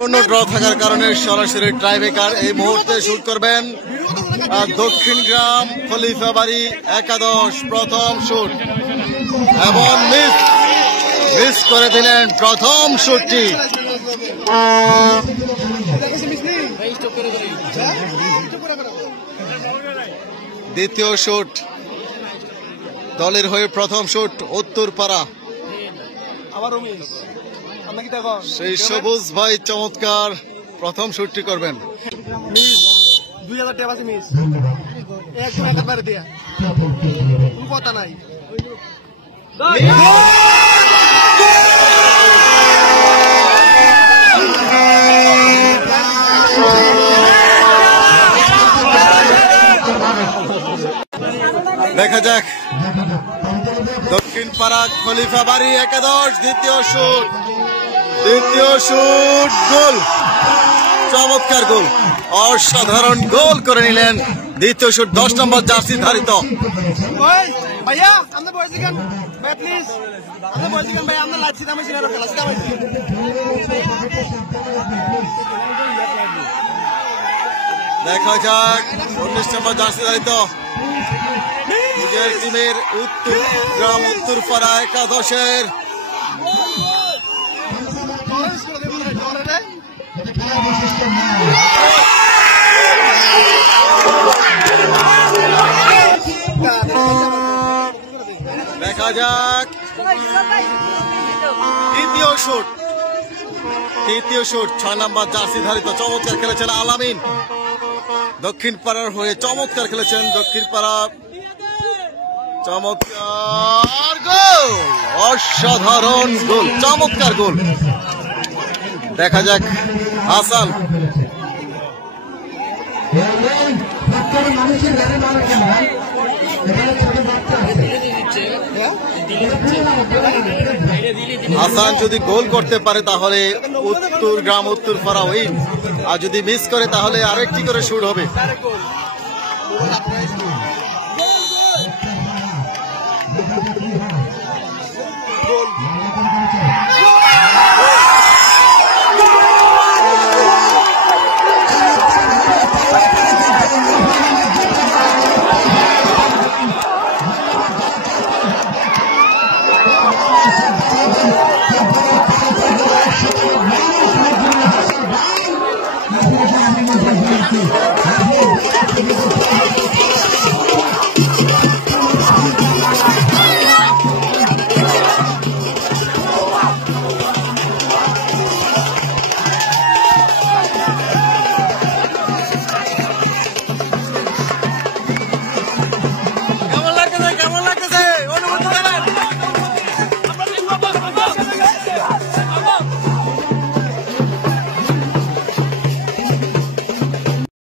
Draw থাকার কারণে সরাসরি ট্রাইবেকার এই মুহূর্তে শুট করবেন দক্ষিণ গ্রাম খলিফাবাড়ি একাদশ প্রথম শুট এবং মিস করে দিলেন প্রথম শুটটি। দ্বিতীয় শুট দলের হয়ে প্রথম শুট উত্তরপাড়া, সেই সবুজ ভাই চমৎকার প্রথম শুটটি করবেন। দেখা যাক দক্ষিণ পাড়া খলিফাবাড়ি একাদশ দ্বিতীয় শুট গোল, চমৎকার গোল, অসাধারণ গোল করে নিলেন। দ্বিতীয় শুট 10 নম্বর জার্সি ধারিত। দেখা যাক 19 নম্বর জার্সি ধারিত নিজের টিমের উত্তরপাড়া একাদশের দেখা যাক তৃতীয় শুট 6 নম্বর জার্সি ধারিত। চমৎকার খেলেছেন আলামিন, দক্ষিণ পাড়ার হয়ে চমৎকার খেলেছেন দক্ষিণ পাড়া, চমৎকার গোল, অসাধারণ গোল, চমৎকার গোল। দেখা যাক হাসান, হাসান যদি গোল করতে পারে তাহলে উত্তরপাড়া উইন, আর যদি মিস করে তাহলে আরেকটি করে শুট হবে। Thank you.